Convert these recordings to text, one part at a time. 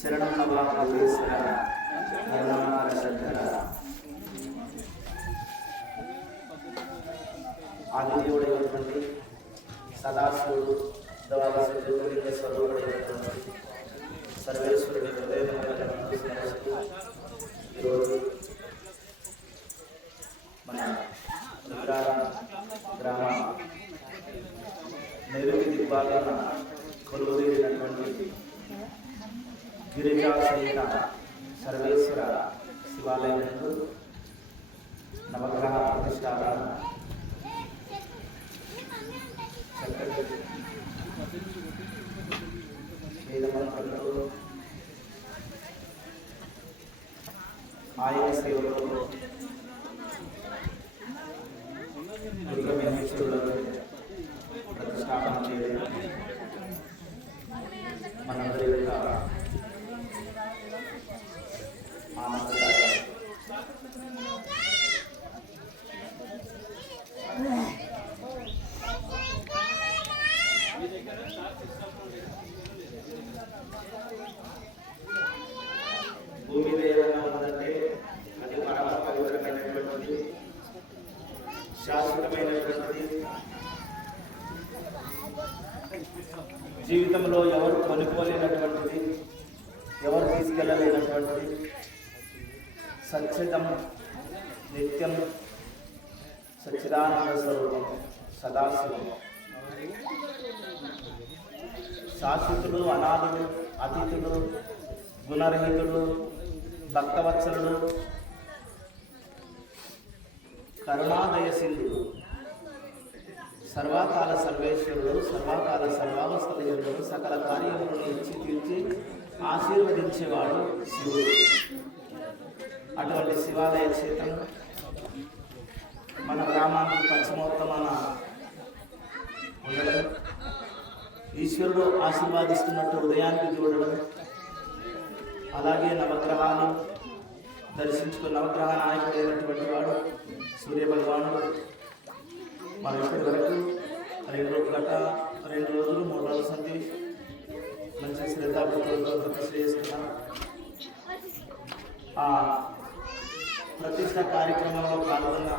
శరణం నవామేశ్వర నరనామర శంకర. ఆదిదేవుడైనటువంటి సదాశివుడు ద్వాదశ జ్యోతిర్లింగ స్వరూపుడైనటువంటి సర్వేశ్వరుడి హృదయమైనటువంటి స్మరిస్తూ ఈరోజు మన గ్రామ నెల్లూరు దిగ్భాగాన కొలువుదీరినటువంటి గిరిజా సహిత సర్వేశ్వర శివాలయంలో నవగ్రహ ప్రతిష్టాపన వేదమంత్రులతో ఆయన సేవలో దుర్గమేశ్వరులతో ప్రతిష్టాపన చేయడం మనందరి యొక్క ఆనందదాయకం. భూమి మీద ఏదైనా ఉన్నదంటే అది పరమ పవిత్రమైనటువంటిది, శాశ్వతమైనటువంటిది. జీవితంలో ఎవరు కొనుక్కోలేనటువంటిది, ఎవరు తీసుకెళ్ళలేనటువంటిది, సత్యతం నిత్యం సచ్చిదానంద స్వరూపం సదాశివం. శాశ్వతుడు, అనాథుడు, అతిథుడు, గుణరహితుడు, భక్తవత్సలుడు, కరుణాదయ సింధుడు, సర్వకాల సర్వేశ్వరుడు, సర్వకాల సర్వావస్థలయుడు, సకల కార్యములను ఇచ్చి తీర్చి ఆశీర్వదించేవాడు శివుడు. అటువంటి శివాలయ క్షేత్రం మన గ్రామానికి పశ్చిమోత్తమాన ఉండడం, ఈశ్వరుడు ఆశీర్వాదిస్తున్నట్టు ఉదయానికి చూడడం, అలాగే నవగ్రహాలు దర్శించుకున్న నవగ్రహ నాయకుడైనటువంటి వాడు సూర్య భగవానుడు. మనం ఇప్పటి వరకు 2 రోజులు 3 రోజుల సంధి మంచి శ్రద్ధాభక్తులతో ప్రతిష్ఠ చేసుకున్నాం. ఆ ప్రతిష్ట కార్యక్రమంలో పాల్గొన్న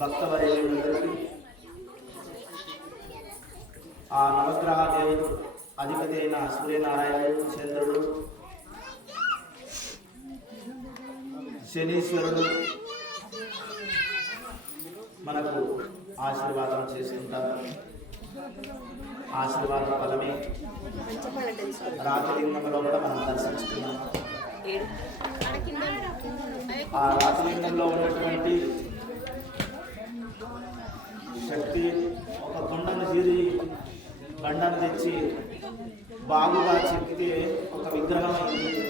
భక్తవర్యులందరికీ ఆ నవగ్రహ దేవుడు అధిపతి అయిన సూర్యనారాయణుడు, చంద్రుడు, శనీశ్వరుడు మనకు ఆశీర్వాదం చేసుకుంటారు. ఆశీర్వాద ఫలమే రాతిలింగంలో కూడా మనం దర్శించుకున్నాం. ఆ రాతిలింగంలో ఉన్నటువంటి శక్తి ఒక కొండను తీరి బండను తెచ్చి బాగుగా చెక్కితే ఒక విగ్రహం అయింది.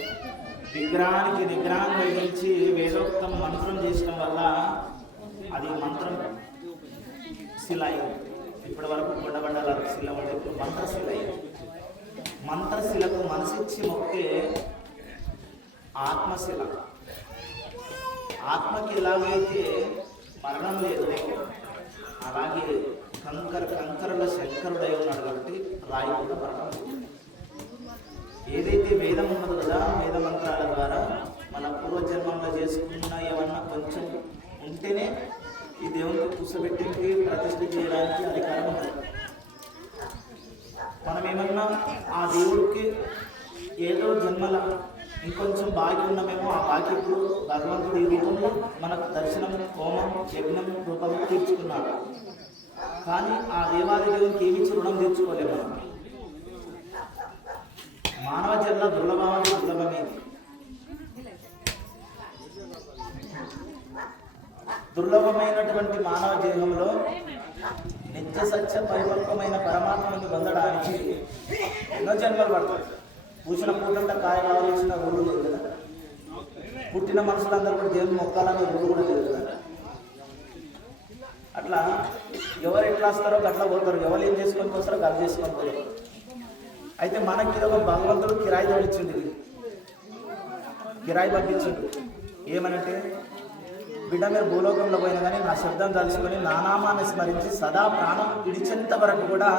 విగ్రహానికి నిగ్రహం కలిగించి వేదోక్తం మంత్రం చేయడం వల్ల అది మంత్రం శిల అయింది. ఇప్పటి వరకు కొండబండల శిల ఉండే మంత్రశిల అయింది. మంత్రశిలకు మనసిచ్చి మొక్కే ఆత్మశిల. ఆత్మకి ఎలాగైతే మరణం లేదు, అలాగే కంకరుల శంకరుడై ఉన్నాడు కాబట్టి రాయి కూడా మరణం లేదు. ఏదైతే వేదం ఉన్నదో కదా, వేద మంత్రాల ద్వారా మన పూర్వజన్మంలో చేసుకున్న ఏమన్నా కొంచెం ఉంటేనే ఈ దేవునికి కూర్చోబెట్టి ప్రతిష్ఠ చేయడానికి అధికారం ఉంది. మనం ఏమన్నా ఆ దేవుడికి ఏదో జన్మల ఇంకొంచెం బాకీ ఉన్నామేమో, ఆ బాకీ ఇప్పుడు భగవంతుడు ఈ రూపంలో మనకు దర్శనం, హోమం, యజ్ఞం రూపంలో తీర్చుకున్నాడు. కానీ ఆ దేవాది దేవునికి ఏమిచ్చి రుణం తీర్చుకోలేము. మనం మానవ జన్మ దుర్లభమే. దుర్లభమైనటువంటి మానవ జీవంలో నిత్య సత్య పరిపక్వమైన పరమాత్మని పొందడానికి ఎన్నో జన్మలు పడతాయి. పూసిన పూటంట కాయ కావాల్సిన రూలు లేదు కదా. పుట్టిన మనుషులందరూ కూడా దేవుని మొక్కాలనే రూలు కూడా లేదు కదా. అట్లా ఎవరు ఎట్లా వస్తారో అట్లా పోతారు, ఎవరు ఏం చేసుకొని పోతారో గది చేసుకొని పోతారు. అయితే మనకి ఒక భగవంతుడు కిరాయి తోడిచ్చింది, కిరాయి పంపించిండు. ఏమనంటే, బిడ్డ మీరు భూలోకంలో పోయినా కానీ నా శబ్దం తలుచుకొని నా నామాన్ని స్మరించి సదా ప్రాణం విడిచేంత వరకు కూడా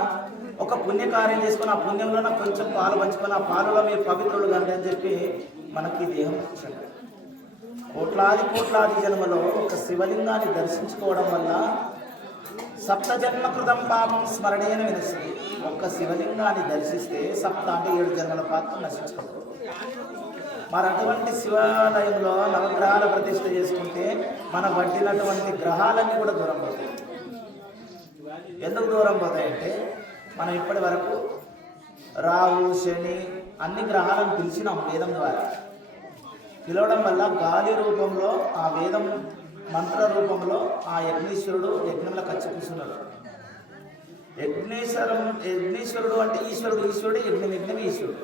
ఒక పుణ్యకార్యం చేసుకొని ఆ పుణ్యంలో కొంచెం పాలు పంచుకొని ఆ పాలలో మీరు పవిత్రులు కండి అని చెప్పి మనకి దేహం ఇచ్చాడు. కోట్లాది జన్మలో ఒక శివలింగాన్ని దర్శించుకోవడం వల్ల సప్త జన్మకృతం పాపం స్మరణేన వినస్తుంది. ఒక్క శివలింగాన్ని దర్శిస్తే సప్త అంటే 7 జన్మల పాపం నశించుకోవచ్చు. మరి అటువంటి శివాలయంలో నవగ్రహాల ప్రతిష్ఠ చేసుకుంటే మన పట్టినటువంటి గ్రహాలన్నీ కూడా దూరం పోతాయి. ఎందుకు దూరం పోతాయంటే మనం ఇప్పటి వరకు రాహు శని అన్ని గ్రహాలను పిలిచినాం వేదం ద్వారా. పిలవడం వల్ల గాలి రూపంలో ఆ వేదం మంత్ర రూపంలో ఆ యజ్ఞేశ్వరుడు యజ్ఞంలో కచ్చి కూర్చున్నాడు. యజ్ఞేశ్వరుడు అంటే ఈశ్వరుడు యజ్ఞం ఈశ్వరుడు.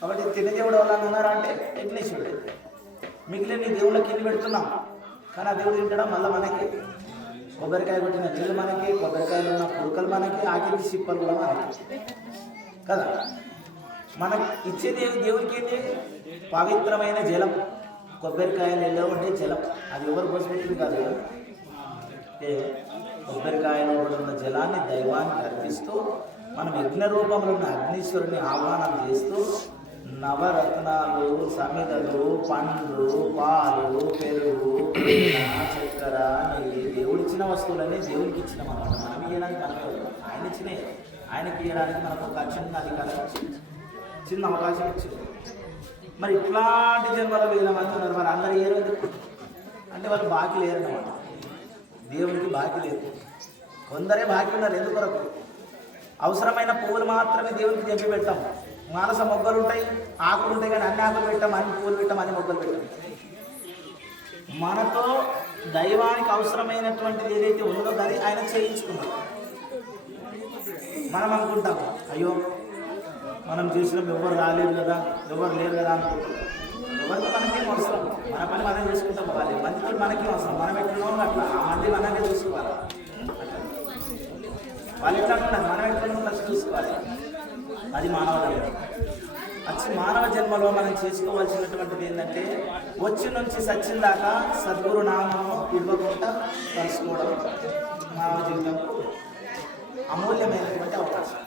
కాబట్టి తినదేవుడు వల్ల ఉన్నారా అంటే యజ్ఞేశ్వరుడు. మిగిలిన దేవుళ్ళకి ఎన్ని పెడుతున్నాం, కానీ ఆ దేవుడు తింటడం మళ్ళీ మనకి కొబ్బరికాయ కొట్టిన నీళ్ళు మనకి, కొబ్బరికాయలు ఉన్న పురుకలు మనకి, ఆఖరికి సిప్పలు కూడా మనకి కదా. మనకి ఇచ్చేది దేవుడికి ఏంటి? పవిత్రమైన జలం. కొబ్బరికాయలు ఎలా ఉంటే జలం, అది ఎవరు పోసిపెట్టింది కాదు. కొబ్బరికాయలో కూడా ఉన్న జలాన్ని దైవానికి అర్పిస్తూ మనం యజ్ఞ రూపంలో ఉన్న అగ్నీశ్వరుని ఆహ్వానం చేస్తూ నవరత్నాలు, సమిదలు, పండ్లు, పాలు, పెరుగు, చక్కెర, నెయ్యి దేవుడిచ్చిన వస్తువులన్నీ దేవుడికి ఇచ్చినాం అన్నమాట. మనం ఇవ్వడానికి మనకు ఆయన ఇచ్చినాయి. ఆయనకి ఇవ్వడానికి మనకు ఒక చిన్న అధికారం ఇచ్చింది, చిన్న అవకాశం ఇచ్చింది. మరి ఇట్లాంటి జన్మలో 1000 మంది ఉన్నారు. మరి అందరూ ఏరు అంటే వాళ్ళు బాకీ లేరు అన్నమాట. దేవుడికి బాకీ లేదు. కొందరే బాకీ ఉన్నారు. ఎందుకొరకు? అవసరమైన పువ్వులు మాత్రమే దేవుడికి తెంపి పెట్టాం. మానస మొగ్గలు ఉంటాయి, ఆకులు ఉంటాయి, కానీ అన్ని ఆకులు పెట్టాం, అన్ని పువ్వులు పెట్టాం, అన్ని మొగ్గలు పెట్టాం. మనతో దైవానికి అవసరమైనటువంటిది ఏదైతే ఉందో దాన్ని ఆయన చేయించుకున్నాం. మనం అనుకుంటాం, అయ్యో మనం చేసినాం, ఎవరు రాలేదు కదా, ఎవరు లేరు కదా అనుకుంటాం. ఎవరికి మనకేం అవసరం, మన పని మనం చేసుకుంటాం. వాళ్ళు మందితో మనకేం అవసరం, మనం ఎట్లున్నాం అట్లా ఆ మంది మనమే చూసుకోవాలి. వాళ్ళు ఎట్లా ఉండాలి, మనం ఎట్లా ఫస్ట్ చూసుకోవాలి. అది మానవ జన్మ. వచ్చి మానవ జన్మలో మనం చేసుకోవాల్సినటువంటిది ఏంటంటే వచ్చి నుంచి సచ్చిన దాకా సద్గురు నామము ఇవ్వకుండా కలుసుకోవడం మానవ జీవితంలో అమూల్యమైనటువంటి అవకాశం.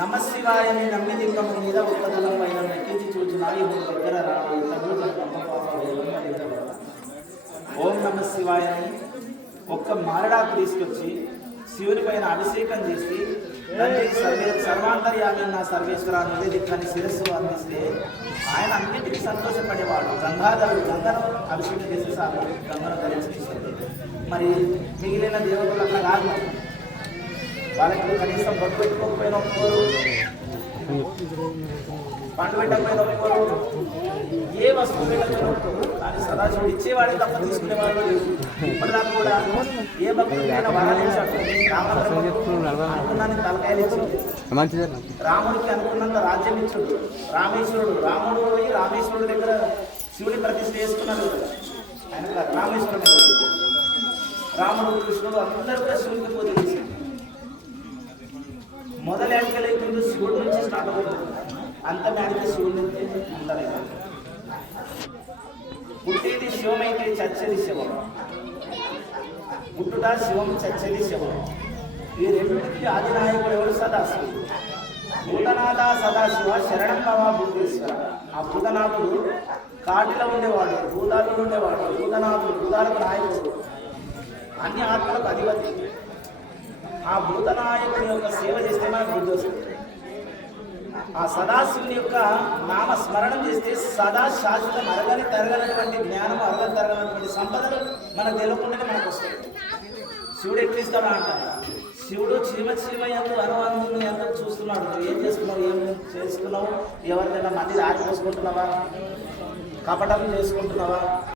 నమశివాయని నమ్మి లింగము మీద ఒక్క దళం పైన నెక్కించి చూచిన ఇప్పుడు దగ్గర రాడు ఓం నమ శివాయని ఒక్క మారడాకు తీసుకొచ్చి శివుని పైన అభిషేకం చేసి సర్వాంతర్యామి నా సర్వేశ్వర నివేదికని శిరస్సు అందిస్తే ఆయన అన్నింటినీ సంతోషపడేవాడు. గంగాధరుడు గంగను అభిషేకం చేసి సాగు గంగను ధరించేశాడు. మరి మిగిలిన దేవతలు అట్లా కాదు. వాళ్ళకి కనీసం బొట్టు పెట్టుకోకపోయినా ఒప్పుకోరు, పండు పెట్టకపోయినా ఒప్పుకోరు, ఏ వస్తువు పెట్టకపోయినా ఒప్పుకోరు. కానీ సదాశివుడు ఇచ్చేవాడే తప్ప తీసుకునేవాడు లేదు. ఇప్పటిదాకా కూడా ఏ భక్తుడైనా వరాలు ఇచ్చాడు. అనుకున్నాన్ని తలకాయలు ఇచ్చాడు, రాముడికి అనుకున్నంత రాజ్యం ఇచ్చాడు. రాముడు పోయి రామేశ్వరుడు దగ్గర శివుడి ప్రతిష్ఠ చేసుకున్నాడు. ఆయన రామేశ్వరుడు, రాముడు కృష్ణుడు అందరూ కూడా శివుడికి పూజ చేశారు. మొదలు ఎడకలైతుందో శివుడి నుంచి స్టార్ట్ అవుతుంది, అంత మేడికి శివుడి నుంచి ఉండలేదు. పుట్టేది శివమైతే చచ్చేది శివం, పుట్టుట శివం చచ్చేది శివం. ఈ రెండింటికి ఆదినాయకుడు ఎవరు? సదాశివుడు. భూతనాథ సదాశివ శరణం భవ భూతేశ్వర. ఆ భూతనాథుడు కాటిలో ఉండేవాడు, భూతాలలో ఉండేవాడు. భూతనాథుడు భూతాలకు నాయకుడు, అన్ని ఆత్మలకు అధిపతి. ఆ భూతనాయకుని యొక్క సేవ చేస్తే మనకు బుద్ధి వస్తుంది. ఆ సదాశివుని యొక్క నామ స్మరణం చేస్తే సదా శాశ్వతం తరగనటువంటి జ్ఞానం, తరగనటువంటి సంపదలు మనకు తెలియకుండానే మనకు వస్తాయి. శివుడు ఎక్కిస్తాడా అంటారు. శివుడు చీమ ఎందు అనుబంధం ఎంత చూస్తున్నాడు. ఏం చేస్తున్నావు, ఏం చేసుకున్నావు, ఎవరికైనా మంది ఆడిపోసుకుంటున్నావా, కపటం చేసుకుంటున్నావా,